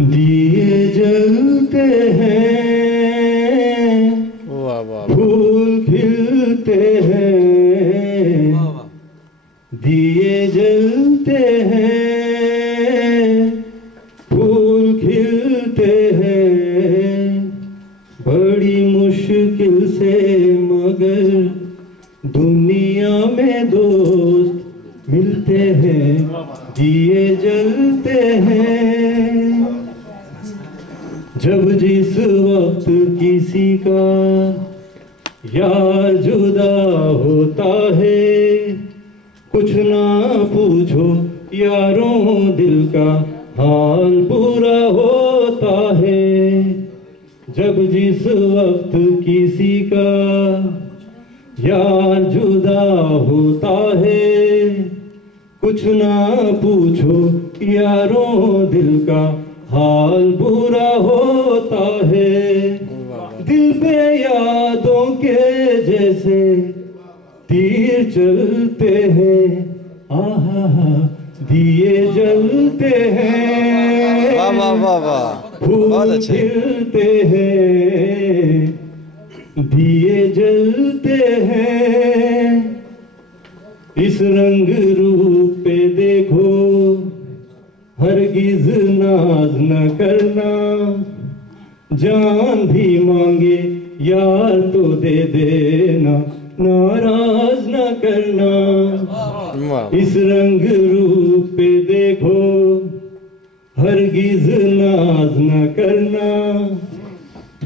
दिए जलते हैं, फूल खिलते हैं, दिए जलते हैं, फूल खिलते हैं, बड़ी मुश्किल से मगर दुनिया में दोस्त मिलते हैं, दिए जलते हैं। जब जिस वक्त किसी का यार जुदा होता है, कुछ ना पूछो यारों दिल का हाल पूरा होता है। जब जिस वक्त किसी का यार जुदा होता है, कुछ ना पूछो यारों दिल का हाल बुरा होता है। दिल पे यादों के जैसे तीर चलते हैं, आहा दिए जलते हैं, फूल खिलते हैं, दिए जलते हैं। इस रंग रूप पे देखो, हरगिज नाज न करना, जान भी मांगे यार तो दे देना, नाराज न करना। इस रंग रूप पे देखो, हरगिज नाज न करना,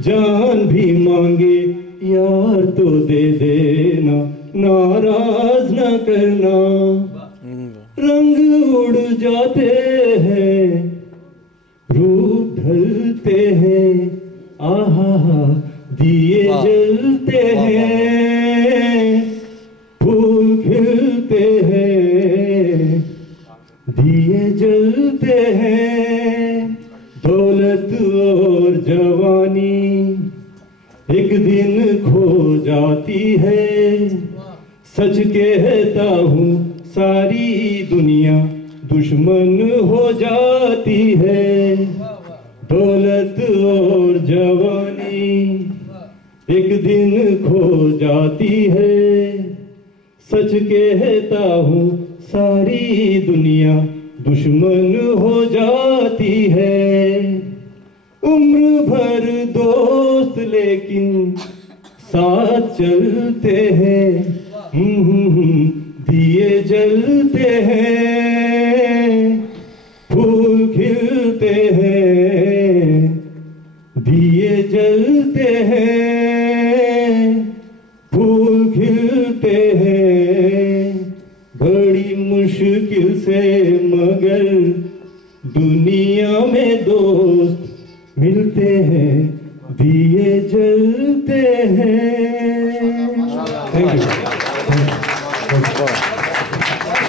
जान भी मांगे यार तो दे देना, नाराज न करना। रंग उड़ जाते हैं, रूप ढलते हैं, आहा दिए जलते हैं, फूल खिलते हैं, दिए जलते हैं। दौलत और जवानी एक दिन खो जाती है, सच कहता हूँ सारी दुनिया दुश्मन हो जाती है। दौलत और जवानी एक दिन खो जाती है, सच कहता हूँ सारी दुनिया दुश्मन हो जाती है। उम्र भर दोस्त लेकिन साथ चलते हैं, दिए जलते हैं, फूल खिलते हैं, दिए जलते हैं, फूल खिलते हैं। बड़ी मुश्किल से मगर दुनिया में दोस्त मिलते हैं, दिए जलते हैं। Thank you.